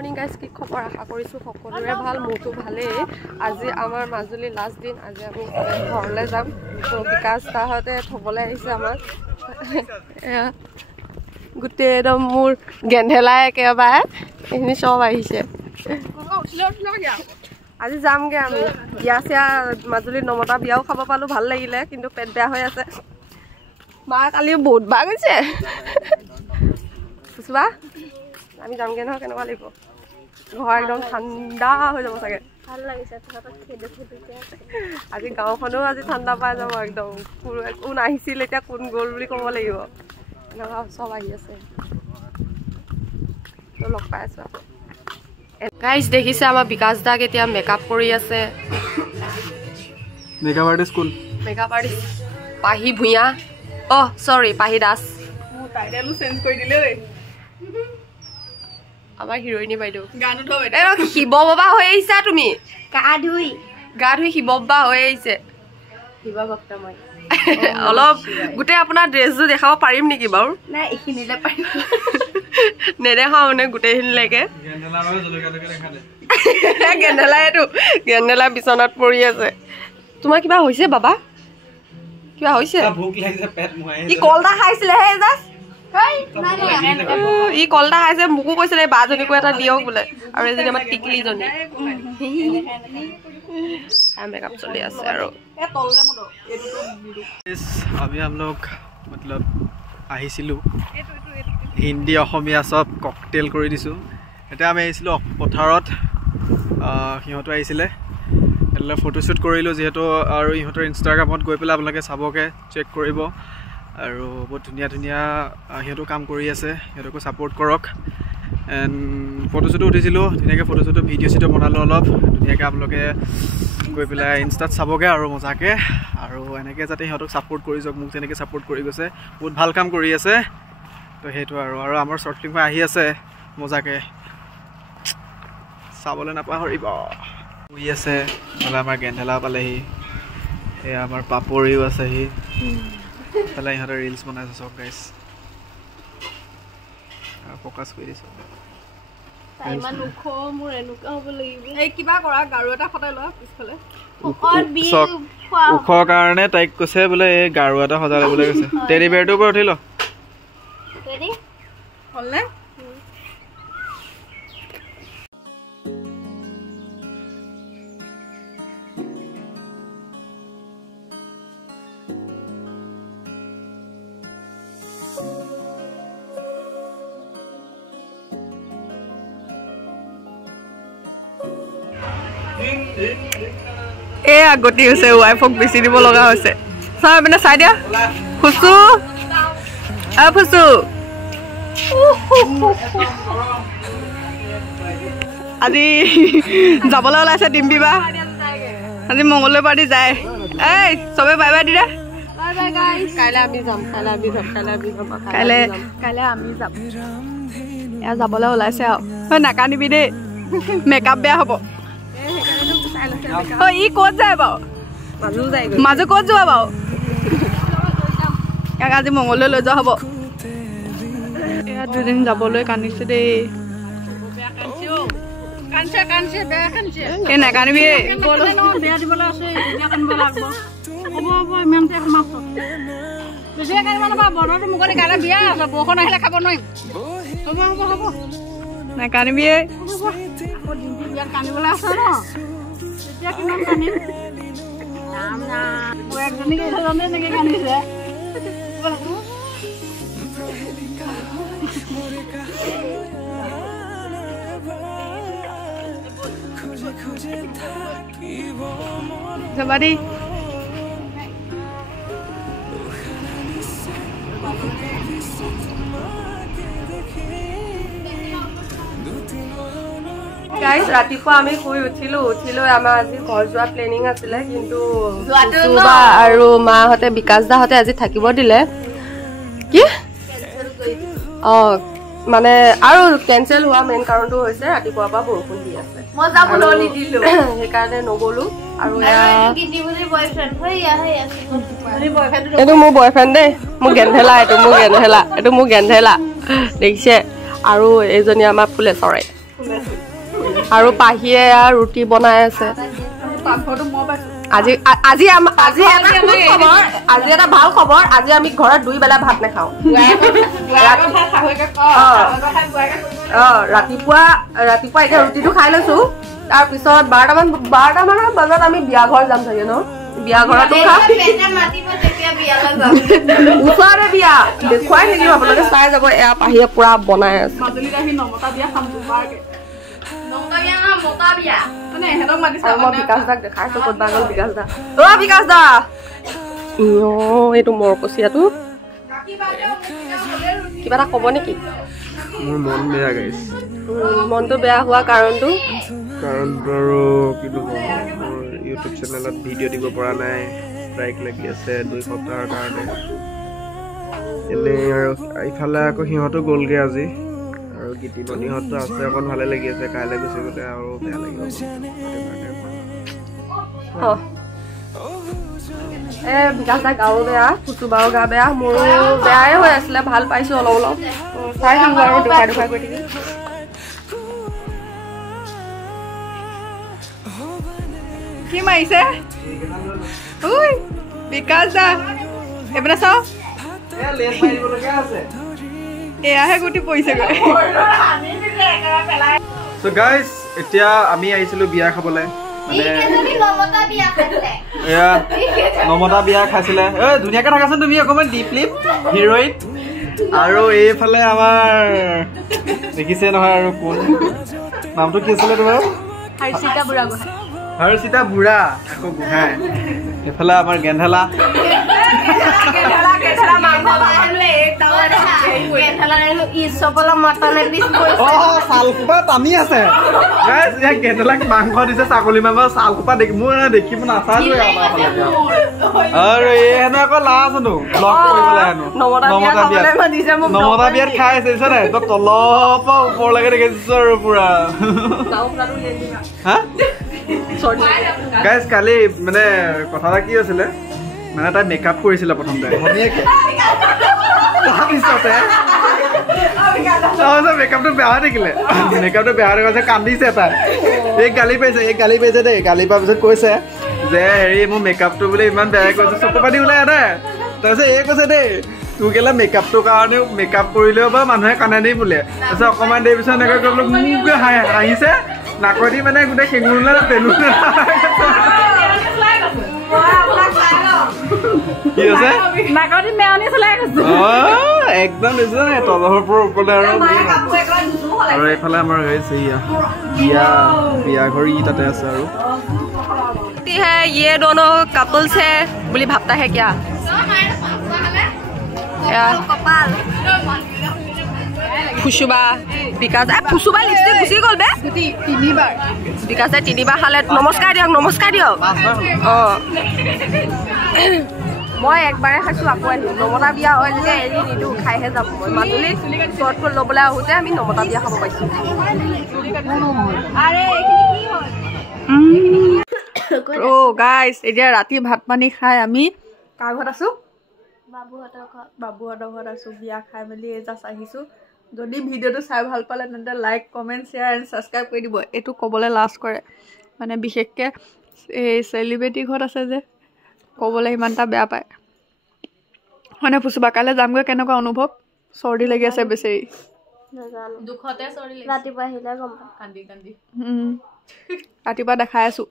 Morning guys, কি খবৰ? আশা কৰিছোঁ সকলোৰে ভাল, মোৰতো ভালেই। আজি আমাৰ মাজুলী লাষ্ট দিন, আজি আমি ঘৰলৈ যাম। তো বিকাশ দাহঁতে থ'বলৈ আহিছে আমাক। গোটেই একদম মোৰ গেন্ধেলাই একেবাৰে এইখিনি চব আহিছে। আজি যামগৈ আমি বিয়া চিয়া, মাজুলীত নমতা বিয়াও খাব পালোঁ, ভাল লাগিলে। কিন্তু পেট বেয়া হৈ আছে। মা কালি বহুত বাৰ গৈছে। চোৱা আমি যামগৈ নহয়, কেনেকুৱা লাগিব? ঘৰ একদম ঠাণ্ডা হৈ যাব চাগে। ভাল লাগিছে আজি গাঁওখনো আজি ঠাণ্ডা পাই যাব একদম। কোন আহিছিল এতিয়া কোন গ'ল বুলি ক'ব লাগিব। এনেকুৱা চব আহি আছে, লগ পাই আছো। গাইজ দেখিছে আমাৰ বিকাশ দাক এতিয়া মেকআপ কৰি আছে। মেকআপ আৰ্টিষ্ট কোন? মেকআপ আৰ্টিষ্ট পাহি ভূঞা। অ' চৰি, পাহি দাস। মোৰ টাইটেলটো চেঞ্জ কৰি দিলে ঐ। আমাৰ হিৰোইনী বাইদেউ গানো থৈ শিৱ বাবা হৈ আহিছা তুমি। গা ধুই শিৱ বাবা হৈ আহিছে। শিৱ ভক্ত মই অলপ গোটেই আপোনাৰ ড্ৰেছযোৰ দেখাব পাৰিম নেকি বাৰু? নাই, এইখিনিলে পাৰিম। নেদেখাও মানে গোটেইখিনিলৈকে। গেন্ধেলা বিচনাত পৰি আছে। তোমাৰ কিবা হৈছে বাবা? কিবা হৈছে? ই কল এটা খাইছিলেহে জাষ্ট। ই কল এটা খাইছে, মোকো কৈছিলে বাজনীকো এটা দিয়ক বোলে। আৰু এজনী আমাৰ টিকলিজনী মেকআপ চলি আছে। আৰু আমি আমলোক মতলব আহিছিলোঁ, হিন্দী অসমীয়া চব ককটেল কৰি দিছোঁ। এতিয়া আমি আহিছিলোঁ পথাৰত, সিহঁতো আহিছিলে। এইবিলাক ফটোশ্বুট কৰিলোঁ যিহেতু, আৰু ইহঁতৰ ইনষ্টাগ্ৰামত গৈ পেলাই আপোনালোকে চাবগৈ, চেক কৰিব। আৰু বহুত ধুনীয়া ধুনীয়া সিহঁতো কাম কৰি আছে, সিহঁতকো ছাপোৰ্ট কৰক। এণ্ড ফটোশ্বুটো উঠিছিলোঁ, ধুনীয়াকৈ ফটোশ্বুটো ভিডিঅ' চিডিঅ' বনালোঁ অলপ ধুনীয়াকৈ। আপোনালোকে গৈ পেলাই ইনষ্টাত চাবগৈ আৰু মজাকৈ। আৰু এনেকৈ যাতে সিহঁতক ছাপোৰ্ট কৰি যাওক, মোক যেনেকৈ ছাপোৰ্ট কৰি গৈছে। বহুত ভাল কাম কৰি আছে। তো সেইটো আৰু আমাৰ শ্বৰ্ট ফিল্ম আহি আছে মজাকৈ, চাবলৈ নাপাহৰিব। শুই আছে নহ'লে আমাৰ গেন্ধেলা পালেহি, এয়া আমাৰ পাপৰিও আছেহি। পেলাই ইহঁতে ৰিলছ বনাইছে চব গাইজ, ফ'কাছ কৰি দিছে। কিবা কৰা, গাৰু এটা সদায় লোৱা পিছফালে। ওখৰ কাৰণে তাইক কৈছে বোলে এই গাৰু এটা সজাই ল'বলৈ কৈছে। টেডি বেয়াৰটোৰ ওপৰত উঠি ল। হ'লনে? এয়া গতি হৈছে, ৱাইফক বেছি দিব লগা হৈছে। চাই পিনে চাই দিয়া। ফুচু ফুচু আজি যাবলৈ ওলাইছে ডিম্পি বা। আজি মংগলদৈ পাৰ্টি যায়। এই চবে বাই বাই দি দে। কাইলৈ আমি যাম। এয়া যাবলৈ ওলাইছে আৰু নাকান্দিবি দেই, মেকআপ বেয়া হ'ব। ই ক'ত যায় বাৰু? মাজু ক'ত যোৱা বাৰু? ইয়াক আজি মংগললৈ লৈ যোৱা হ'ব। এয়া দুদিন যাবলৈ কান্দিছে দেই। এই নাকান্দিবি। নাকান্দিবি। কান্দিবলৈ আছে ন? এতিয়া কিমান কান্দিম? একজনী এনেকে কান্দিছে। যাবা দেই। গাইজ ৰাতিপুৱা আমি শুই উঠিলো আমাৰ আজি ঘৰ যোৱা প্লেনিং আছিলে, কিন্তু আৰু মাহঁতে বিকাশ দাহঁতে আজি থাকিব দিলে। কি মানে আৰু কেঞ্চেল হোৱা মেইন কাৰণটো হৈছে ৰাতিপুৱাৰ পৰা বৰষুণ দি আছে, সেইকাৰণে নগলো। আৰু এইটো মোৰ বয়ফ্ৰেণ্ড দেই, মোৰ গেন্ধেলা। এইটো মোৰ গেন্ধেলা দেখিছে। আৰু এইজনী আমাৰ ফুলেশ্বৰে আৰু পাহিয়ে ৰুটি বনাই আছে আজি এটা ভাল খবৰ আজি আমি ঘৰত 2 বেলা ভাত নাখাওঁ ৰাতিপুৱা এতিয়া ৰুটিটো খাই লৈছো তাৰপিছত 12 মানৰ বজাত আমি বিয়া ঘৰ যাম চাগে ন বিয়া ঘৰতো খাম ওচৰতে বিয়া দেখুৱাই থাকিম আপোনালোকে চাই যাব এয়া পাহিয়ে পুৰা বনাই আছে বিকাশ দাক দেখাইছো ক'তবা গ'ল বিকাশ দা বিকাশ দা এইটো মৰকচীয়াটো কিবা এটা ক'ব নেকি মোৰ মন বেয়া গাইছ মনটো বেয়া হোৱা কাৰণটো আৰু কিন্তু মোৰ ইউটিউব চেনেলত ভিডিঅ' দিব পৰা নাই ষ্ট্ৰাইক লাগি আছে 2 সপ্তাহৰ কাৰণে এনেই আৰু ইফালে আকৌ সিহঁতো গ'লগৈ আজি আৰু গীতিমণিহঁতো আছে অকণ ভালে লাগি আছে কাইলৈ গুচি গ'লে আৰু বেয়া লাগিব বিকাশ দা গাও বেয়া ফুচুবাও গা বেয়া মোৰো বেয়াই হৈ আছিলে ভাল পাইছো অলপ চাই থাকো আৰু দুখাই কৰি থাকি কি মাৰিছে বিকাশ দা এইপিনে চাও এয়াহে গুটি পৰিছেগৈ So guys, এতিয়া আমি আহিছিলো বিয়া খাবলৈ নমতা বিয়া খাইছিলে ধুনীয়াকে থাকাচোন তুমি অকণমান ডিপলি হিৰোইন আৰু এইফালে আমাৰ দেখিছে নহয় আৰু কোন নামটো কি আছিলে তোমাৰ হৰ্ষিতা বুঢ়া আকৌ গোহাঁই এইফালে আমাৰ গেন্ধেলা চালখোপা টানি আছে গেন্ধেলাক মাংস দিছে ছাগলী মাংস চালখোপা দেখি মোৰ দেখিব নাচালো আৰু এই হেনো আকৌ লাজ হেনো লগ কৰিবলৈ হেনো নমতা বিয়াত খাই আছে নাই তই তলৰ পৰা ওপৰলৈকে দেখিছো আৰু পুৰা হা গাইজ কালি মানে কথা এটা কি হৈছিলে মানে তাই মেকআপ কৰিছিলে প্ৰথমতে ধুনীয়াকে তাৰপিছত মেকআপটো বেয়া হৈ থাকিলে মেকআপটো বেয়া হৈ গৈছে কান্দিছে তাই এই গালি পাইছে দেই গালি পোৱাৰ পিছত কৈছে যে হেৰি মোৰ মেকআপটো বোলে ইমান বেয়া কৰিছে চকু পানী ওলাই আনে তাৰপিছত এই কৈছে দেই তোৰ কেলে মেকআপটোৰ কাৰণেও মেকআপ কৰিলেও বা মানুহে কান্দে নি বোলে তাৰপিছত অকণমান দেৰি পিছত এনেকৈ কৰিবলৈ মোকে হাঁহিছে নাকদি মানে গোটেই শেঙুৰ পেলু কি আছে একদম তলৰ পৰা ওপৰলে আৰু এইফালে আমাৰ হৈছে বিয়া ঘৰ তাতে আছে আৰু ये दोनों कपल्स है बोली भापता है क्या ফুচুবা বিকাশ ফুচুবা লিপষ্টিক গুচি গ'ল বে 3বাৰ বিকাশে 3বাৰ খালে নমস্কাৰ দিয়ক মই একবাৰে খাইছো আকৌ নমতা বিয়া হয় যেতিয়া এৰি নিদো খাইহে যাম মই মাজুলী শ্বৰ্ট ফুল ল'বলৈ আহোঁতে আমি নমতা বিয়া খাব পাইছো গাইজ এতিয়া ৰাতি ভাত পানী খাই আমি কাৰ ঘৰত আছো বাবুহঁতৰ ঘৰত আছো বিয়া খাই মেলি জাষ্ট আহিছো যদি ভিডিঅ'টো চাই ভাল পালে তেন্তে like comment share and subscribe কৰি দিব এইটো ক'বলৈ লাজ কৰে মানে বিশেষকৈ এই চেলিব্ৰিটি ঘৰত আছে যে ক'বলৈ ইমান এটা বেয়া পায় মানে ফুচুবা কাইলৈ যামগৈ কেনেকুৱা অনুভৱ চৰ্দি লাগি আছে বেচেৰি ৰাতিপুৱা দেখাই আছো